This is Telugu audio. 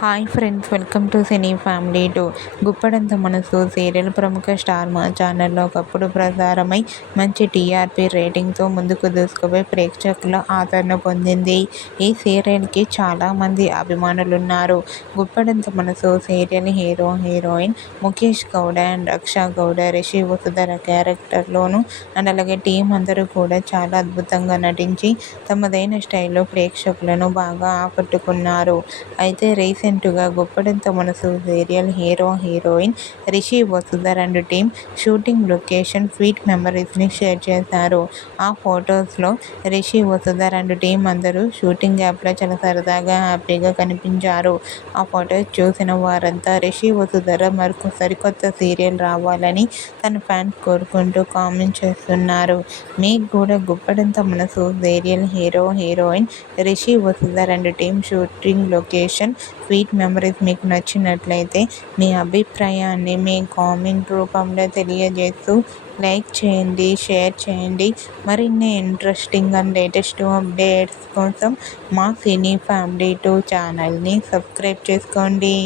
Hi friends, welcome to cine family two. Guppedantha Manasu serial ప్రముఖ స్టార్ మా ఛానల్లో ఒకప్పుడు ప్రసారమై మంచి టీఆర్పీ రేటింగ్తో ముందుకు దూసుకుపోయి ప్రేక్షకుల ఆదరణ పొందింది. ఈ సీరియల్కి చాలామంది అభిమానులున్నారు. Guppedantha Manasu serial hero heroine Mukesh Gowda and Raksha Gowda, Rishi Vasudhara క్యారెక్టర్లోను అండ్ అలాగే టీం అందరూ కూడా చాలా అద్భుతంగా నటించి తమదైన స్టైల్లో ప్రేక్షకులను బాగా ఆకట్టుకున్నారు. అయితే రీసెంట్గా Guppedantha Manasu serial hero heroine Rishi Vasudhara and team shooting location sweet మెమరీస్ని షేర్ చేశారు. ఆ ఫొటోస్లో రిషి వసుధర అండ్ టీం అందరూ షూటింగ్ యాప్లో చాలా సరదాగా హ్యాపీగా కనిపించారు. ఆ ఫొటోస్ చూసిన వారంతా రిషి వసుధర మరొక సరికొత్త సీరియల్ రావాలని తన ఫ్యాన్స్ కోరుకుంటూ కామెంట్ చేస్తున్నారు. మీకు కూడా Guppedantha Manasu serial hero heroine Rishi Vasudhara and team shooting location sweet memories మీకు నచ్చినట్లయితే మీ అభిప్రాయాన్ని మీ కామెంట్ రూపంలో తెలియజేస్తూ లైక్ చేయండి, షేర్ చేయండి. మరిన్ని ఇంట్రెస్టింగ్ అండ్ లేటెస్ట్ అప్డేట్స్ కోసం మా సినీ ఫ్యామిలీ 2 ఛానల్ని సబ్స్క్రైబ్ చేసుకోండి.